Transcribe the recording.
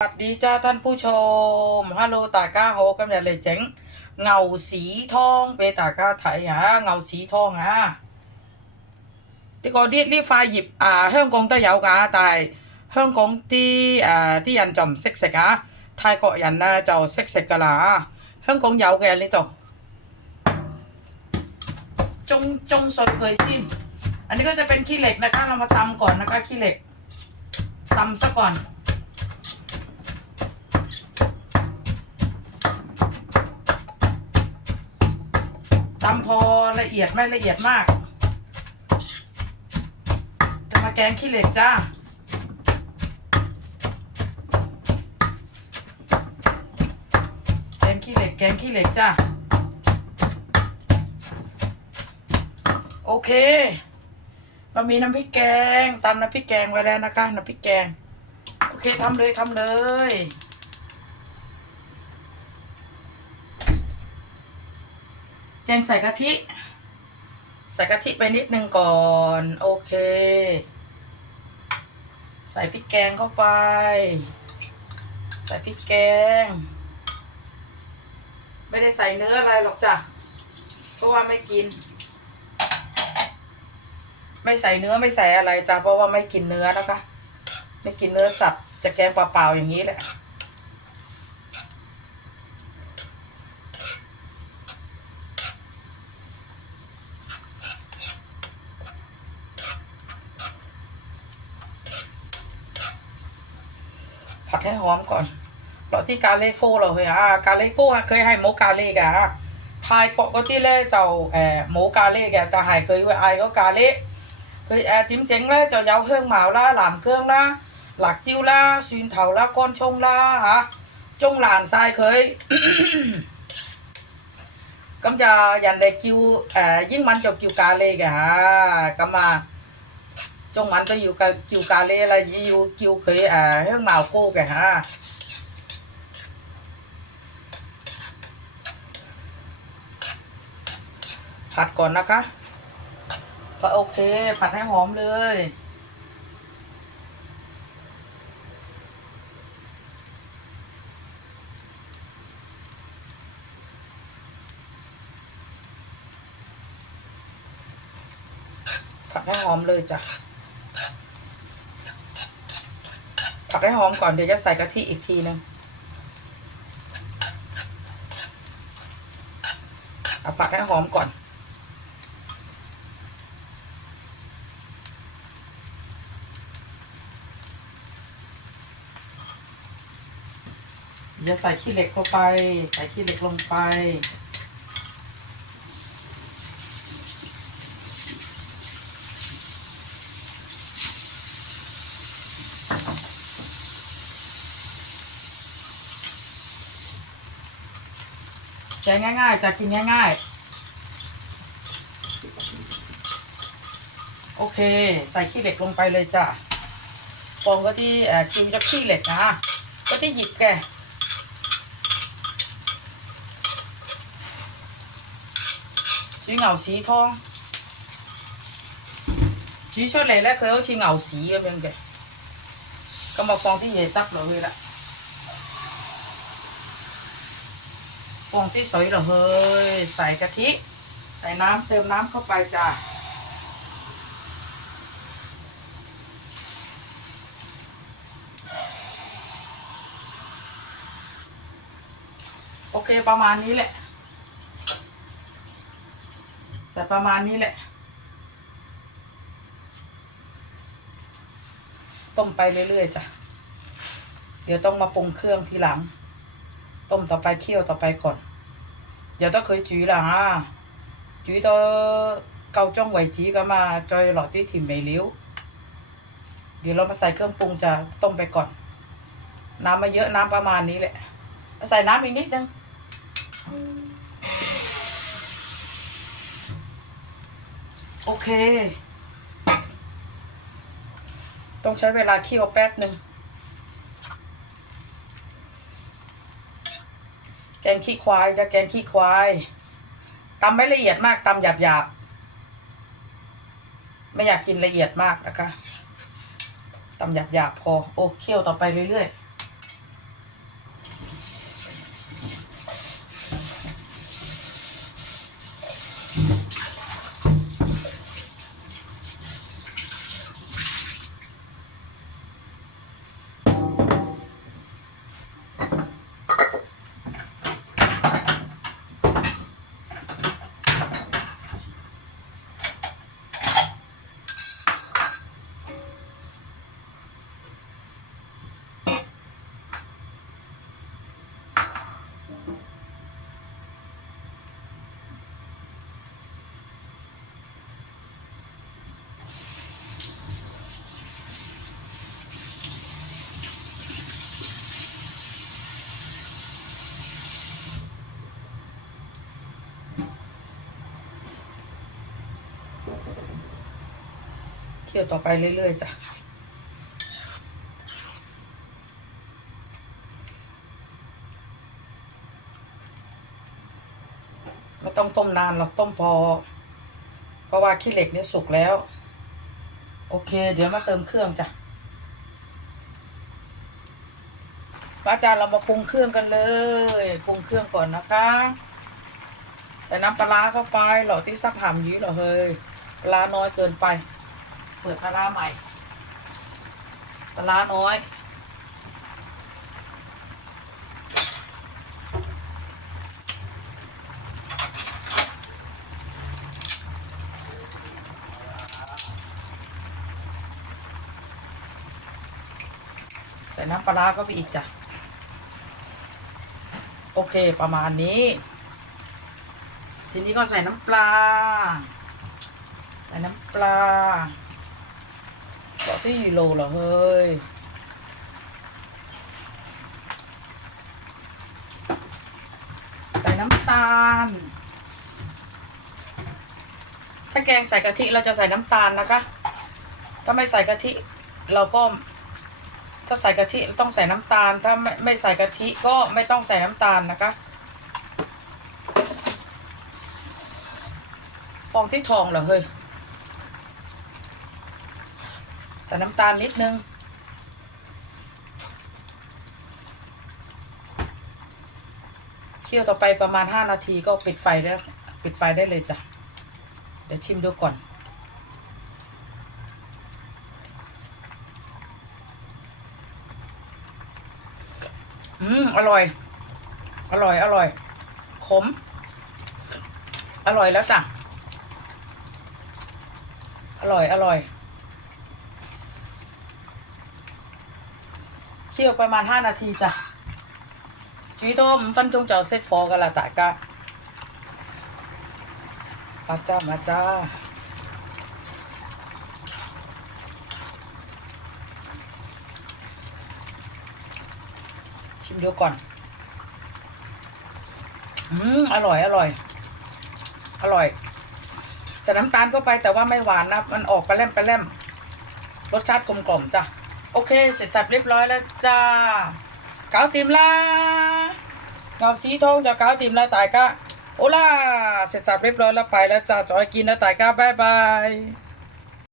สวัสดีจ้าท่านผู้ชม ฮัลโหล大家好，今日嚟整牛屎湯俾大家睇下，牛屎湯啊！呢、個呢呢塊葉啊，香港都有㗎，但係香港啲誒啲人就唔識食啊，泰國人啊就識食㗎啦啊！香港有嘅呢度，中中碎佢先，อันนี้ก็จะเป็นขี้เหล็กนะคะเรามาตำก่อนนะคะขี้เหล็กตำซะก่อน ตำพอละเอียดไม่ละเอียดมาก จะมาแกงขี้เหล็กจ้าแกงขี้เหล็กแกงขี้เหล็กจ้าโอเค เรามีน้ำพริกแกงตำน้ำพริกแกงไว้แล้วนะคะน้ำพริกแกง โอเคทำเลยทำเลย แกงใส่กะทิ ใส่กะทิไปนิดนึงก่อน โอเค ใส่พริกแกงเข้าไป ใส่พริกแกง ไม่ได้ใส่เนื้ออะไรหรอกจ้ะ เพราะว่าไม่กิน ไม่ใส่เนื้อไม่ใส่อะไรจ้ะ เพราะว่าไม่กินเนื้อนะคะ ไม่กินเนื้อสัตว์จะแกงเปล่าๆอย่างนี้แหละ ผัดให้หอมก่อนเราที่กาเลโก้เราเคยอ่ากาเลโก้เคยให้หมูกาเลกอ่ะไทยปกติ咧就誒冇咖喱嘅，但係佢會嗌嗰咖喱。佢誒點整咧就有香茅啦、南薑啦、辣椒啦、蒜頭啦、乾葱啦嚇，中爛晒佢。咁就人哋叫誒、英文就叫咖喱嘅嚇，咁啊 trong mắn tôi yêu cái chiều cà lê là yêu chiều khế à hướng nào cô kìa ha ผัดก่อนนะคะก็โอเค ผัดให้หอมเลยผัดให้หอมเลยจ้ะ ผัดให้หอมก่อนเดี๋ยวจะใส่กะทิอีกทีนึงเอาผัดให้หอมก่อน เดี๋ยวใส่ขี้เหล็กเข้าไป ใส่ขี้เหล็กลงไป ใช้ง่าย ๆ จะกินง่าย ๆ โอเค ใส่ขี้เหล็กลงไปเลยจ้ะฟองก็ที่เอ่อคิวจากขี้เหล็กนะก็ที่หยิบแกชีเหงาสีทองชีช่วยเลยแล้วเคยเอาชีเหงาสีก็เป็นแกก็มาฟองที่เยจับเราเลยละ ปรุงที่สวยเหรอเฮ้ย ใส่กะทิ ใส่น้ำเติมน้ำเข้าไปจ้ะโอเคประมาณนี้แหละ ใส่ประมาณนี้แหละ ต้มไปเรื่อยๆจ้ะ เดี๋ยวต้องมาปรุงเครื่องทีหลัง ต้มต่อไปเคี่ยวต่อไปก่อนอย่าต้องเคยจุยละฮะจุยต่อเกาจ้องไหวจีก็มาจอยหลอดที่ถิ่มใบเลี้วเดี๋ยวเรามาใส่เครื่องปรุงจะต้มไปก่อน น้ำมาเยอะน้ำประมาณนี้แหละ ใส่น้ำอีกนิดนึงโอเค ต้องใช้เวลาเคี่ยวแป๊บหนึ่ง งขี้ควายจะแกงขี้ควายตำไม่ละเอียดมากตำหยาบหยาบๆไม่อยากกินละเอียดมากนะคะตำหยาบหยาบๆพอ โอ้เคี่ยวต่อไปเรื่อยๆ คี่ยวต่อไปเรื่อยๆจ้ะไม่ต้องต้มนานหรอกต้มพอ เพราะว่าขี้เหล็กนี่สุกแล้ว โอเค เดี๋ยวมาเติมเครื่องจ้ะอาจารย์เรามาปรุงเครื่องกันเลยปรุงเครื่องก่อนนะคะ ใส่น้ำปลาร้าเข้าไปหรอที่ซักหำยี้หรอเฮ้ยปลาน้อยเกินไป เปิดปลาร้าใหม่ปลาร้าน้อย ใส่น้ำปลาร้าก็ไปอีกจ้ะ โอเคประมาณนี้ ทีนี้ก็ใส่น้ำปลา ใส่น้ำปลา เกาะที่โลเหรอเฮ้ยใส่น้ำตาลถ้าแกงใส่กะทิเราจะใส่น้ำตาลนะคะ ถ้าไม่ใส่กะทิเราก็ ถ้าใส่กะทิต้องใส่น้ำตาล ถ้าไม่ไม่ใส่กะทิก็ไม่ต้องใส่น้ำตาลนะคะฟองที่ทองเหรอเฮ้ย ใส่น้ำตาลนิดนึง เคี่ยวต่อไปประมาณห้านาทีก็ปิดไฟได้ปิดไฟได้เลยจ้ะ เดี๋ยวชิมดูก่อน อืม อร่อย อร่อย อร่อย ขม อร่อยแล้วจ้ะ อร่อย อร่อย เคี่ยวประมาณห้านาทีจ้ะจุยโตมฟันจงเจ้าเซตฟอกันละตะกะมาจ้ามาจ้าชิมเดียวก่อน อืม อร่อย อร่อย อร่อยใส่น้ำตาลก็ไปแต่ว่าไม่หวานนะ มันออกไปแล่มไปแล่มรสชาติกลมกล่อมจ้ะ โอเค เสร็จสับเรียบร้อยแล้วจ้าเกาติมละเงาสีทองจะเกาติมละตายกะโอล่าเสร็จสับเรียบร้อยแล้วไปแล้วจ้าจอยกินแล้วตายกะบายบาย